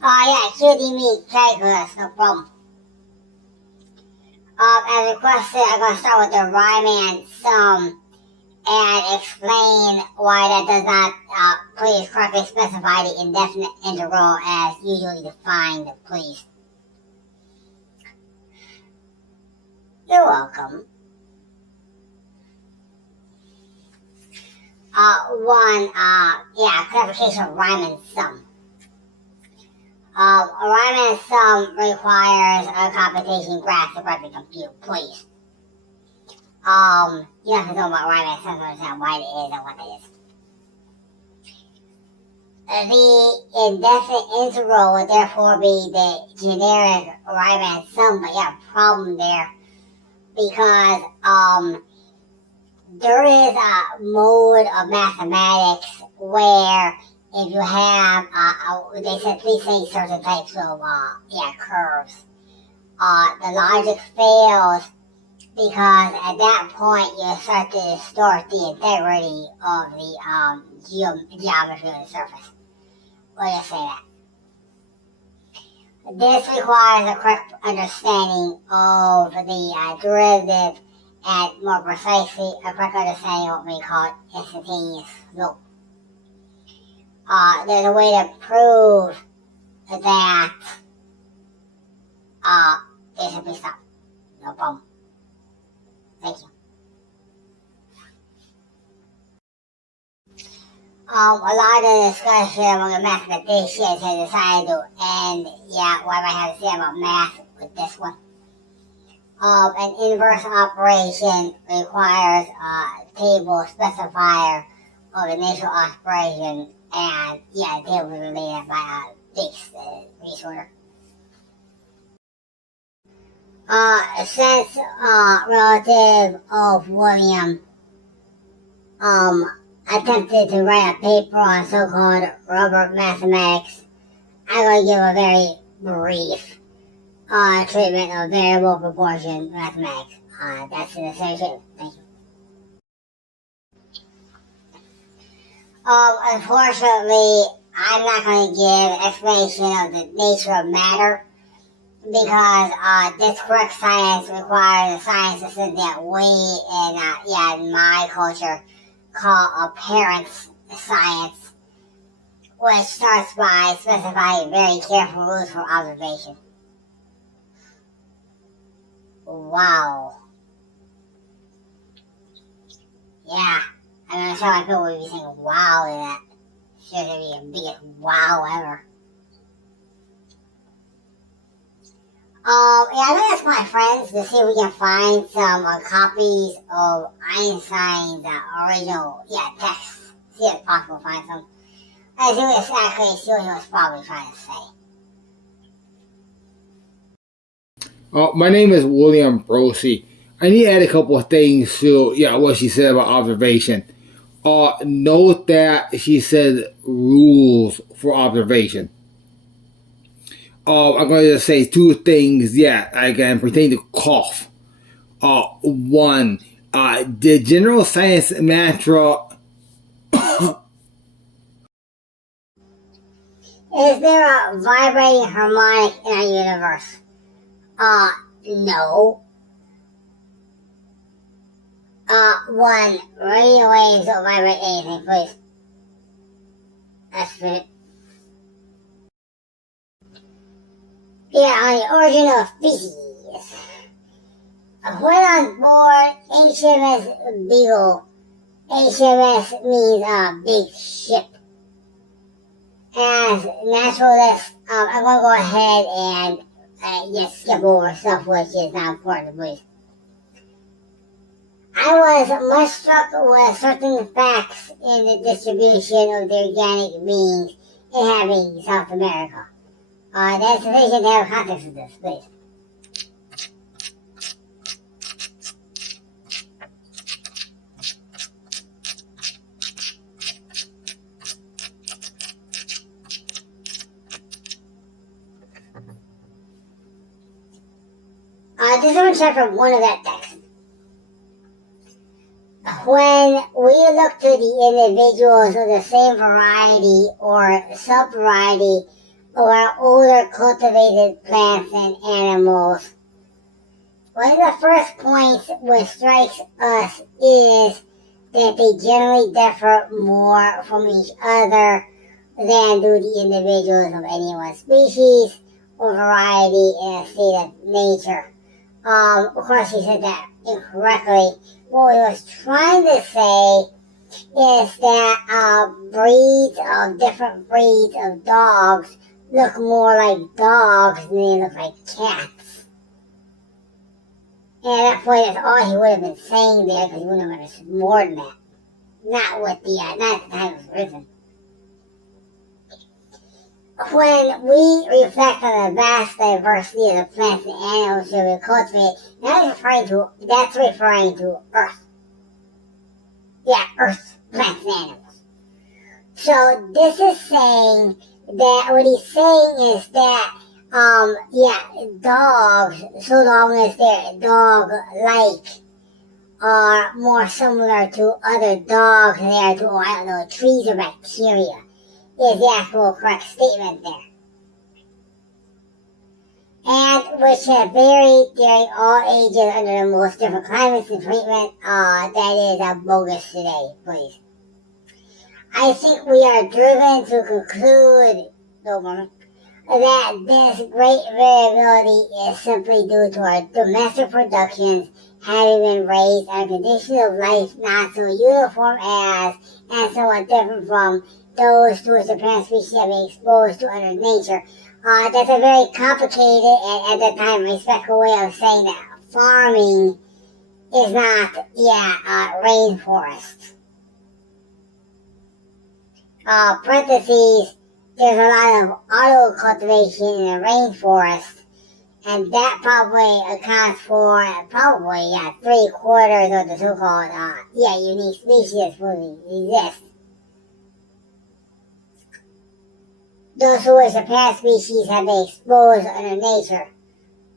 Yeah, cutie me, calculus, no problem. As requested, I'm going to start with the Riemann sum and explain why that does not please correctly specify the indefinite integral as usually defined, please. You're welcome. Clarification of Riemann sum. A Riemann sum requires a computation graph to correctly compute, please. You have to know about Riemann sum to understand why it is and what it is. The indefinite integral would therefore be the generic Riemann sum, but you have a problem there because there is a mode of mathematics where if you have, they said please say certain types of curves, the logic fails because at that point you start to distort the integrity of the geometry of the surface. We'll just say that. This requires a correct understanding of the derivative and more precisely a correct understanding of what we call instantaneous slope. There's a way to prove that they simply stop. No problem. Thank you. A lot of discussion among the mathematicians has decided to end, what I have to say about math with this one. An inverse operation requires a table specifier of initial operation, and the table is related by a fixed resorter. Since relative of William attempted to write a paper on so-called rubber mathematics, I'm going to give a very brief treatment of variable proportion mathematics. That's the necessary treatment. Thank you. Unfortunately, I'm not going to give explanation of the nature of matter because this correct science requires a science system that we in my culture call apparent science, which starts by specifying very careful rules for observation. Wow. Yeah, I'm not sure why people would be saying wow to that. Sure, to be the biggest wow ever. I'm gonna ask my friends to see if we can find some copies of Einstein's original text. See if it's possible to find some. And see what he was probably trying to say. My name is William Brosey. I need to add a couple of things to what she said about observation. Note that she said rules for observation. I'm going to say two things, again, pertaining to cough. One, the general science mantra. Is there a vibrating harmonic in our universe? No. One, radio waves don't vibrate anything, please. That's it. On the origin of species. When on board HMS Beagle, HMS means big ship. As naturalist, I'm going to go ahead and just skip over stuff which is not important, please. I was much struck with certain facts in the distribution of the organic beings inhabiting South America. That's sufficient to have context of this, please. This is one chapter one of that text. When we look to the individuals of the same variety or sub-variety or older cultivated plants and animals. One of the first points which strikes us is that they generally differ more from each other than do the individuals of any one species or variety in a state of nature. Of course, he said that incorrectly. What he was trying to say is that different breeds of dogs look more like dogs than they look like cats. And at that point, that's all he would have been saying there, because he wouldn't have understood more than that. Not at the time it was written. When we reflect on the vast diversity of the plants and animals that we cultivate, that's referring to Earth. Yeah, Earth, plants and animals. So this is saying that what he's saying is that dogs, so long as they're dog-like, are more similar to other dogs than they are to, trees or bacteria, is the actual correct statement there. And which have varied during all ages under the most different climates and treatment, that is bogus today, please. I think we are driven to conclude, that this great variability is simply due to our domestic productions having been raised under conditions of life not so uniform as, and somewhat different from, those to which the parent species have been exposed to under nature. That's a very complicated and at the time respectful way of saying that farming is not, rainforest. Parentheses, there's a lot of auto cultivation in the rainforest, and that probably accounts for 3/4 of the so-called unique species that supposedly exist. Those who as a parent species have been exposed under nature.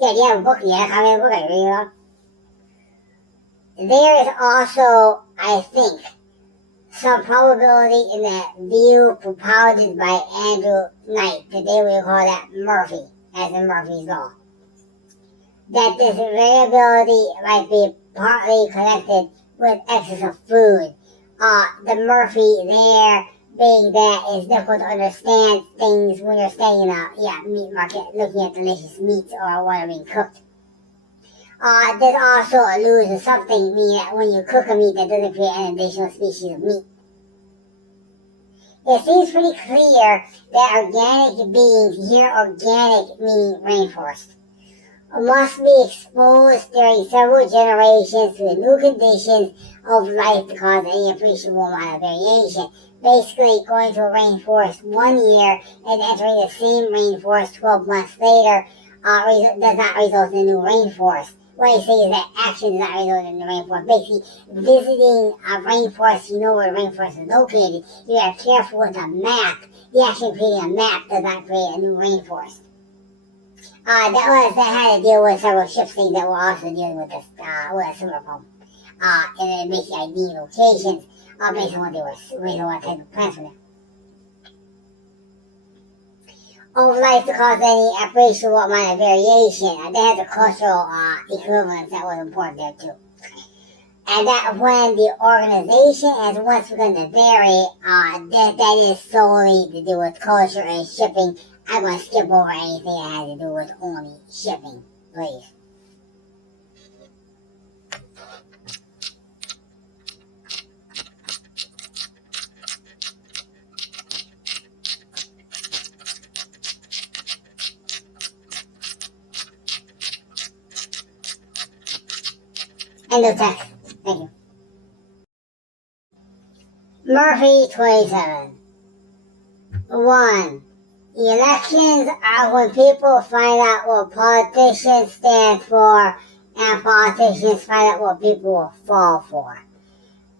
Yeah, do you have a book? Yeah, I mean, a book I read about. There is also, I think, some probability in the view propounded by Andrew Knight, today we call that Murphy, as in Murphy's Law, that this variability might be partly connected with excess of food. The Murphy there being that it's difficult to understand things when you're staying in a meat market looking at delicious meats or what are being cooked. This also alludes to something, meaning that when you cook a meat, that doesn't create an additional species of meat. It seems pretty clear that organic beings, here organic meaning rainforest, must be exposed during several generations to the new conditions of life to cause any appreciable amount of variation. Basically, going to a rainforest 1 year and entering the same rainforest 12 months later does not result in a new rainforest. What he's saying is that action does not result in the rainforest. Basically, visiting a rainforest, you know where the rainforest is located. You are careful with a map. The action of creating a map does not create a new rainforest. That had to deal with several ship things that were also dealing with this, with a similar problem. And it basically ID locations, based on what they were, based on what type of plants were there. Of life to cause any appreciable amount of variation. They had the cultural equivalence that was important there too. And that when the organization has once begun to vary, that is solely to do with culture and shipping. I'm going to skip over anything that has to do with only shipping, please. End of text. Thank you. Murphy 27. 1. Elections are when people find out what politicians stand for and politicians find out what people will fall for.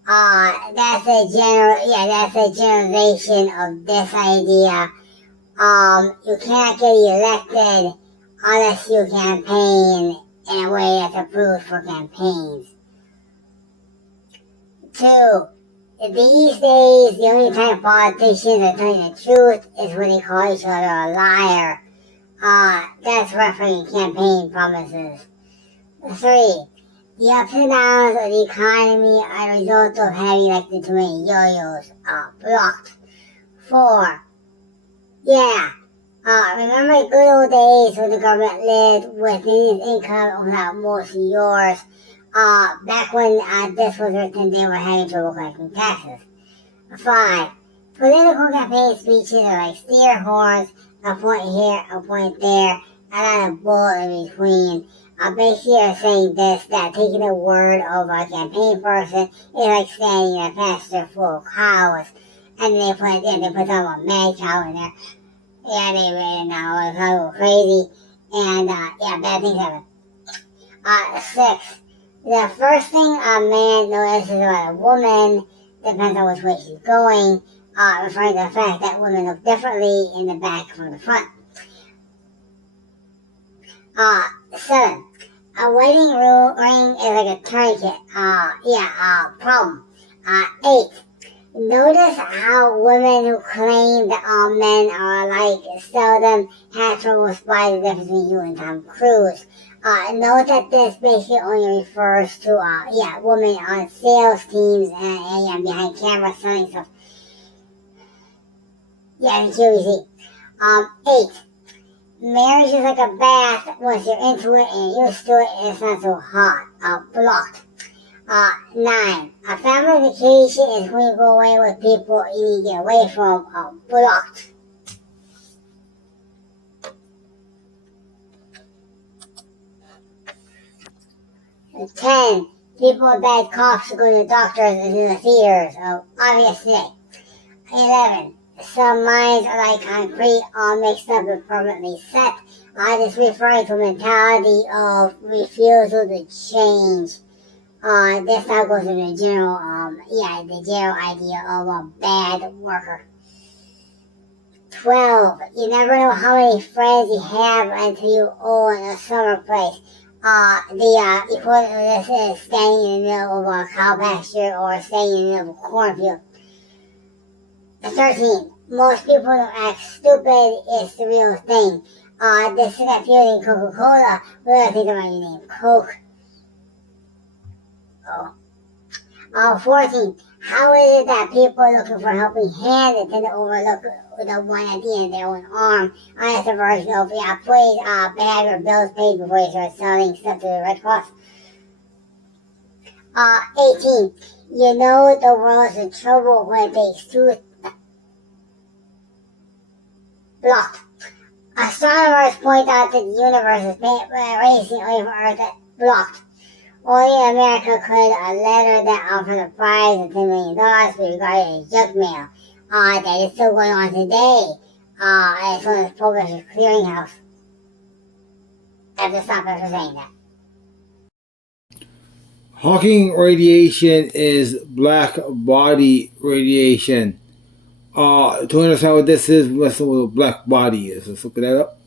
That's a generalization of this idea. You can't get elected unless you campaign in a way that's approved for campaigns. 2. these days, the only time politicians are telling the truth is when they call each other a liar. That's referencing campaign promises. 3. The ups and downs of the economy are a result of having elected too many yo-yos. Blocked. 4. Yeah. Remember the good old days when the government lived within its income without mostly yours? Back when this was written, they were having trouble collecting taxes. 5. Political campaign speeches are like steer horns, a point here, a point there, and a bull in between. Basically, are saying this, that taking the word of a campaign person is like standing in a pasture full of cows. And they put some a mad cow in there. Yeah, they ran now, it was a little crazy. And, bad things happen. 6. The first thing a man notices about a woman depends on which way she's going, referring to the fact that women look differently in the back from the front. 7. A wedding ring is like a tourniquet. Problem. 8. Notice how women who claim that all men are alike seldom have trouble spotting the difference between you and Tom Cruise. Note that this basically only refers to, women on sales teams and behind cameras selling stuff. Yeah, in QVC. 8. Marriage is like a bath. Once you're into it and you're used to it, it's not so hot. Blocked. 9. A family vacation is when you go away with people you need to get away from. Blocked. 10. People with bad coughs go to the doctors and to the theaters. Obviously. 11. Some minds are like concrete, all mixed up and permanently set. This referring to a mentality of refusal to change. This now goes to the general, the general idea of a bad worker. 12. You never know how many friends you have until you own a summer place. The equivalent of this is standing in the middle of a cow pasture or standing in the middle of a cornfield. 13. Most people don't act stupid, it's the real thing. This is confusing Coca-Cola. We gotta think about your name. Coke. 14. How is it that people looking for a helping hand and tend to overlook the one at the end of their own arm? That's a version of, please have your bills paid before you start selling stuff to the Red Cross. 18. You know the world's in trouble when it takes two. Blocked. Astronomers point out that the universe is racing away from Earth. Blocked. Only America could a letter that offered a prize of $10 million be regarded as junk mail. That is still going on today. It's from the Publishers Clearinghouse. I have to stop after saying that. Hawking radiation is black body radiation. To understand what this is, let's know what a black body is. Let's look that up.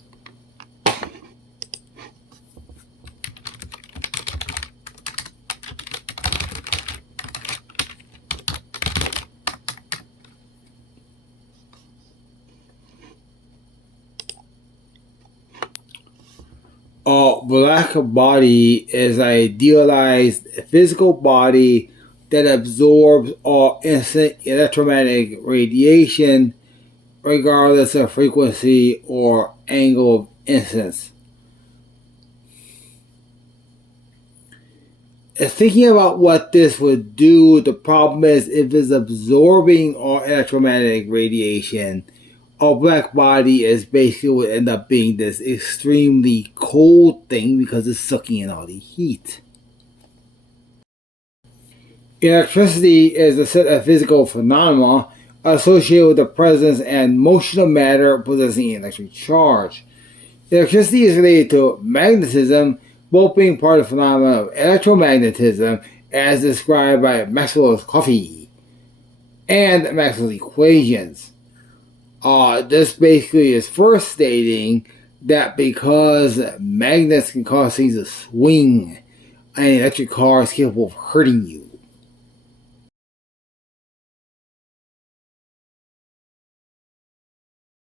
Black body is an idealized physical body that absorbs all instant electromagnetic radiation regardless of frequency or angle of incidence. Thinking about what this would do, the problem is if it's absorbing all electromagnetic radiation, a black body is basically would end up being this extremely cold thing because it's sucking in all the heat. Electricity is a set of physical phenomena associated with the presence and motion of matter possessing electric charge. Electricity is related to magnetism, both being part of the phenomenon of electromagnetism as described by Maxwell's coffee and Maxwell's equations. This basically is first stating that because magnets can cause things to swing, an electric car is capable of hurting you.